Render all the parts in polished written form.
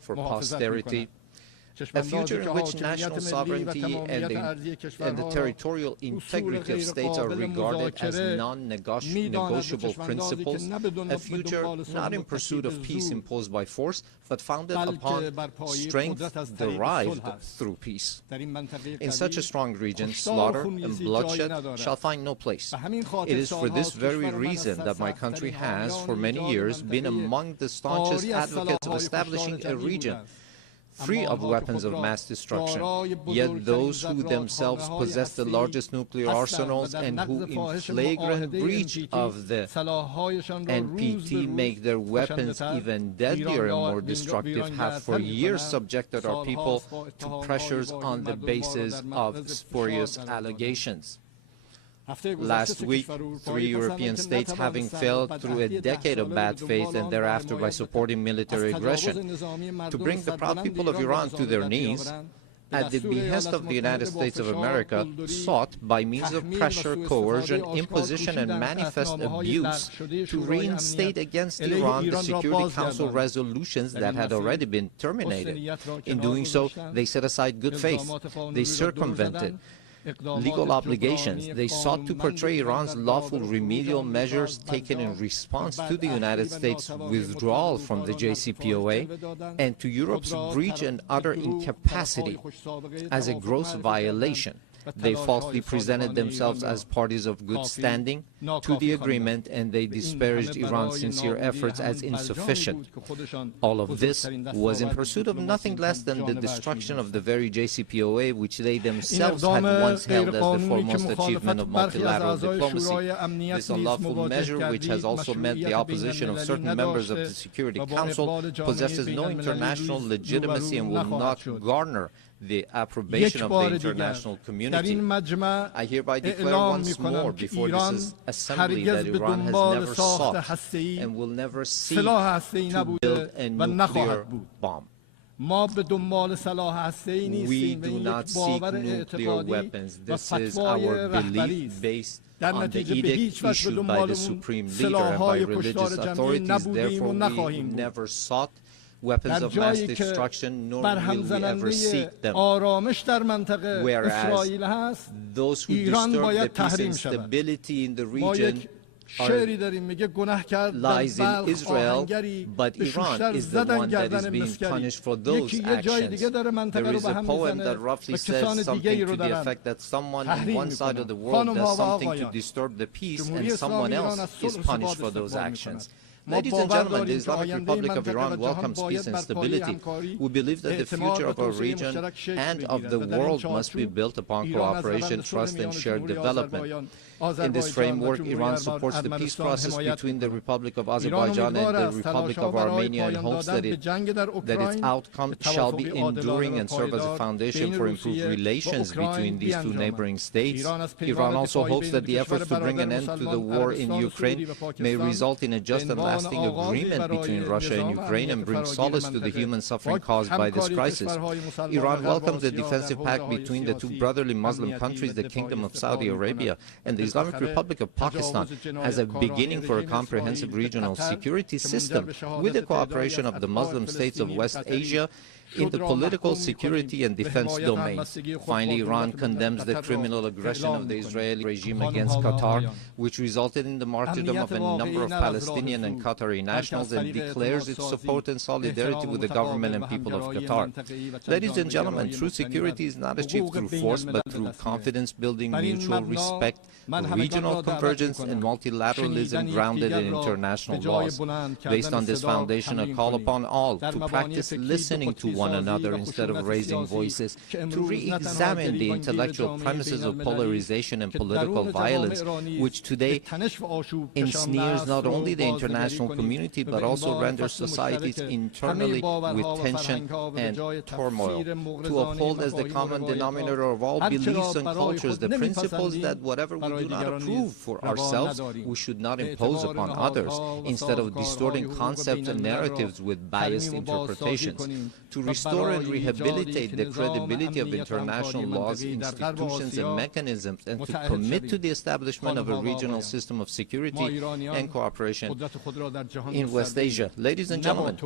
for posterity, a future in which national sovereignty and the territorial integrity of states are regarded as non-negotiable principles, a future not in pursuit of peace imposed by force, but founded upon strength derived through peace. In such a strong region, slaughter and bloodshed shall find no place. It is for this very reason that my country has, for many years, been among the staunchest advocates of establishing a region free of weapons of mass destruction, yet those who themselves possess the largest nuclear arsenals and who in flagrant breach of the NPT make their weapons even deadlier and more destructive have for years subjected our people to pressures on the basis of spurious allegations. Last week, 3 European states, having failed through a decade of bad faith and thereafter by supporting military aggression to bring the proud people of Iran to their knees, at the behest of the United States of America, sought, by means of pressure, coercion, imposition, and manifest abuse, to reinstate against Iran the Security Council resolutions that had already been terminated. In doing so, they set aside good faith. They circumvented legal obligations. They sought to portray Iran's lawful remedial measures taken in response to the United States' withdrawal from the JCPOA and to Europe's breach and utter incapacity as a gross violation. They falsely presented themselves as parties of good standing to the agreement, and they disparaged Iran's sincere efforts as insufficient. All of this was in pursuit of nothing less than the destruction of the very JCPOA, which they themselves had once held as the foremost achievement of multilateral diplomacy. This unlawful measure, which has also met the opposition of certain members of the Security Council, possesses no international legitimacy and will not garner the approbation of the international community. I hereby declare once more before this assembly that Iran has never sought and will never seek to build a nuclear bomb. We do not seek nuclear weapons. This is our belief based on the edict issued by the Supreme Leader and by religious authorities. Therefore, we never sought weapons of mass destruction, nor will we ever seek them. Whereas those who disturb the peace and stability in the region lies in Israel, but Iran is the one that is being punished for those actions. There is a poem that roughly says something to the effect that someone on one side of the world does something to disturb the peace and someone else is punished for those actions. Ladies and gentlemen, the Islamic Republic of Iran welcomes peace and stability. We believe that the future of our region and of the world must be built upon cooperation, trust, and shared development. In this framework, Iran supports the peace process between the Republic of Azerbaijan and the Republic of Armenia and hopes that its outcome shall be enduring and serve as a foundation for improved relations between these two neighboring states. Iran also hopes that the efforts to bring an end to the war in Ukraine may result in a just and lasting agreement between Russia and Ukraine and bring solace to the human suffering caused by this crisis. Iran welcomes the defensive pact between the two brotherly Muslim countries, the Kingdom of Saudi Arabia and the Islamic Republic of Pakistan, as a beginning for a comprehensive regional security system with the cooperation of the Muslim states of West Asia in the political, security, and defense domains. Finally, Iran condemns the criminal aggression of the Israeli regime against Qatar, which resulted in the martyrdom of a number of Palestinian and Qatari nationals, and declares its support and solidarity with the government and people of Qatar. Ladies and gentlemen, true security is not achieved through force, but through confidence-building, mutual respect, regional convergence, and multilateralism grounded in international laws. Based on this foundation, I call upon all to practice listening to one another instead of raising voices, to re-examine the intellectual premises of polarization and political violence, which today ensnares not only the international community but also renders societies internally with tension and turmoil. To uphold as the common denominator of all beliefs and cultures the principles that whatever we do not approve for ourselves, we should not impose upon others, instead of distorting concepts and narratives with biased interpretations. To restore and rehabilitate the credibility of international laws, institutions, and mechanisms, and to commit to the establishment of a regional system of security and cooperation in West Asia. Ladies and gentlemen,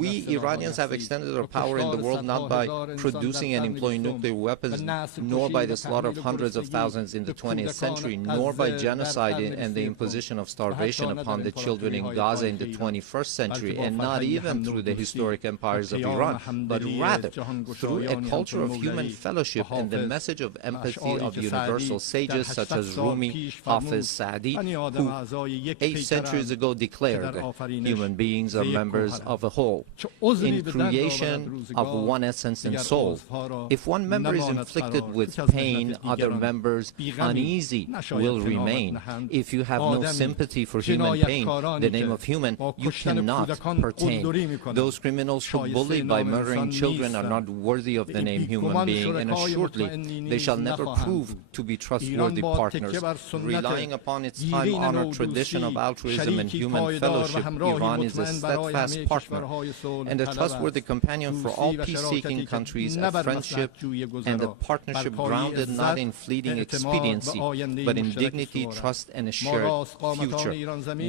we Iranians have extended our power in the world not by producing and employing nuclear weapons, nor by the slaughter of hundreds of thousands in the 20th century, nor by genocide and the imposition of starvation upon the children in Gaza in the 21st century, and not even through the historic empires of Iran, but rather through a culture of human fellowship and the message of empathy of universal sages such as Rumi, Hafiz, Saadi, who 8 centuries ago declared human beings are members of a whole, in creation of one essence and soul. If one member is inflicted with pain, other members uneasy will remain. If you have no sympathy for human pain, the name of human, you cannot pertain. Those criminals who bully by murdering children are not worthy of the name human being, and assuredly they shall never prove to be trustworthy partners. Relying upon its time-honored tradition of altruism and human fellowship, Iran is a steadfast partner and a trustworthy companion for all peace-seeking countries, a friendship and a partnership grounded not in fleeting expediency, but in dignity, trust, and a shared future.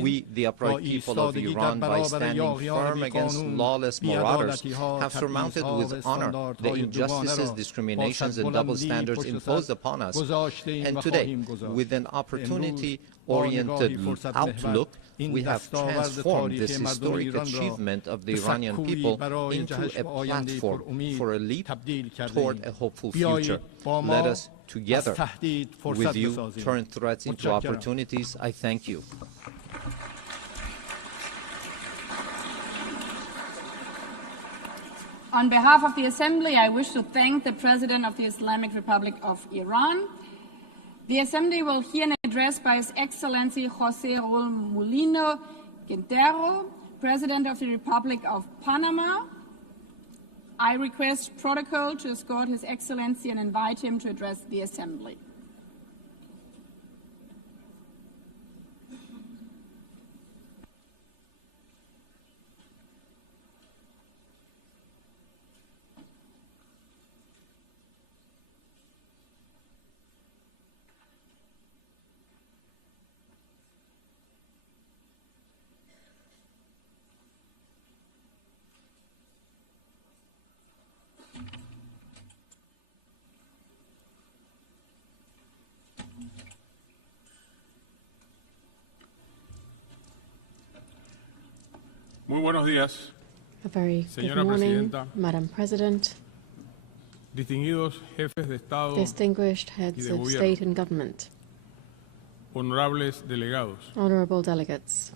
We, the upright people of Iran, by standing firm against lawless marauders, have surmounted with honor the injustices, discriminations, and double standards imposed upon us. And today, with an opportunity-oriented outlook, we have transformed this historic achievement of the Iranian people into a platform for a leap toward a hopeful future. Let us, together with you, turn threats into opportunities. I thank you. On behalf of the Assembly, I wish to thank the President of the Islamic Republic of Iran. The Assembly will hear an address by His Excellency José Raúl Mulino Quintero, President of the Republic of Panama. I request protocol to escort His Excellency and invite him to address the Assembly. Muy buenos días, A very good Señora morning, Presidenta, Madam President, distinguidos jefes de Estado, distinguished heads de of gobierno. state and government, honorables delegados. honorable delegates.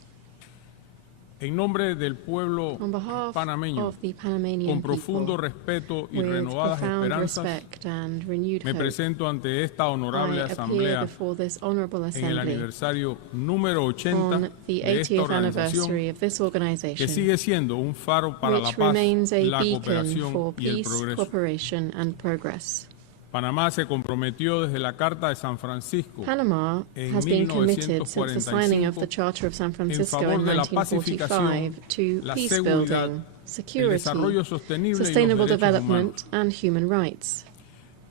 En nombre del pueblo On behalf panameño, of the Panamanian con profundo people, respeto y with renovadas profound esperanzas, respect and renewed me hope, presento ante esta honorable I appear asamblea before this honorable en el assembly eniversario número 80 on the de esta 80th anniversary organización, of this que organization, sigue siendo un faro para la which paz, remains a la beacon cooperación for y el peace, progreso. cooperation and progress. Panamá se comprometió desde la Carta de San Francisco Panama en has been committed since the signing of 1945 the Charter of San en Francisco favor in de la 1945 pacificación, to la peace seguridad, building, el security, desarrollo sostenible y los sustainable derechos development, humanos. and human rights.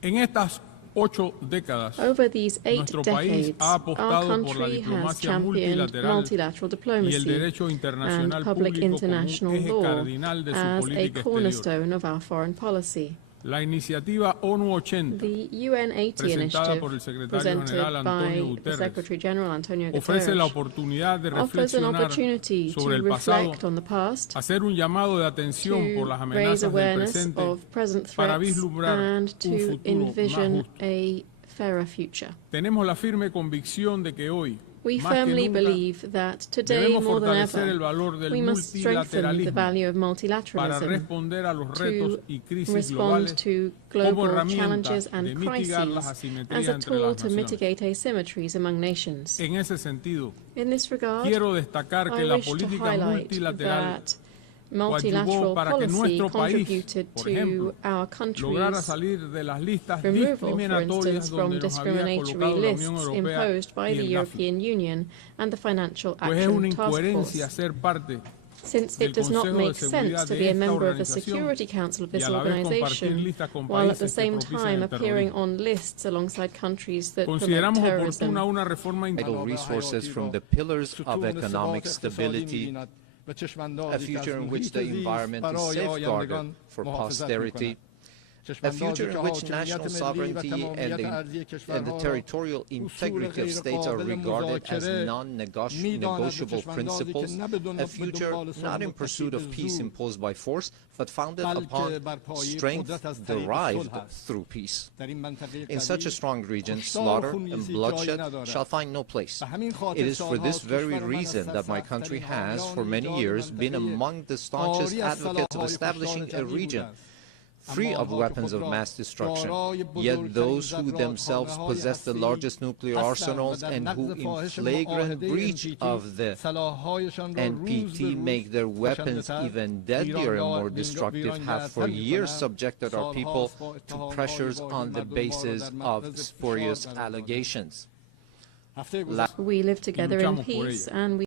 En estas 8 décadas, Over these 8 nuestro país decades, ha our apostado por la country has diplomacia championed multilateral multilateral y el diplomacy derecho internacional and public público como un international eje law cardinal de su as a política exterior. cornerstone of our foreign policy. La iniciativa ONU 80, The UN 80 presentada initiative, por el secretario presented general by Antonio the Guterres, Secretary General Antonio ofrece la Guterres, oportunidad de offers an reflexionar opportunity to sobre el pasado, reflect on the past, hacer un llamado de atención por las to raise amenazas del awareness presente of present para threats vislumbrar and un to futuro más envision justo. a fairer future. Tenemos la firme convicción de que hoy, We más que firmly nunca, believe that today, debemos more than fortalecer el ever, valor del we must strengthen the multilateralismo value of para multilateralism responder a los retos to y crisis respond globales to como global herramienta challenges de and mitigar las crises asimetrías as a entre tool las to naciones. mitigate asymmetries among nations. En ese sentido, In this regard, quiero destacar que I la wish to política highlight multilateral that multilateral para que policy nuestro país, contributed por to ejemplo, our lograra country's salir de las listas removal, for discriminatorias instance, from donde nos había discriminatory colocado la lists Unión Europea imposed by y the el GAFI. European Union and the Financial Pues es una Action Task incoherencia Force. ser parte since it does not make sense to be a member of the Security Council of this organization, while at the same time appearing on lists alongside countries that promote terrorism. Vital resources from the pillars of economic stability, a future in which the environment is safeguarded for posterity, a future in which national sovereignty and the territorial integrity of states are regarded as non-negotiable principles, a future not in pursuit of peace imposed by force, but founded upon strength derived through peace. In such a strong region, slaughter and bloodshed shall find no place. It is for this very reason that my country has, for many years, been among the staunchest advocates of establishing a region free of weapons of mass destruction, yet those who themselves possess the largest nuclear arsenals and who in flagrant breach of the NPT make their weapons even deadlier and more destructive have for years subjected our people to pressures on the basis of spurious allegations. We live together in peace and we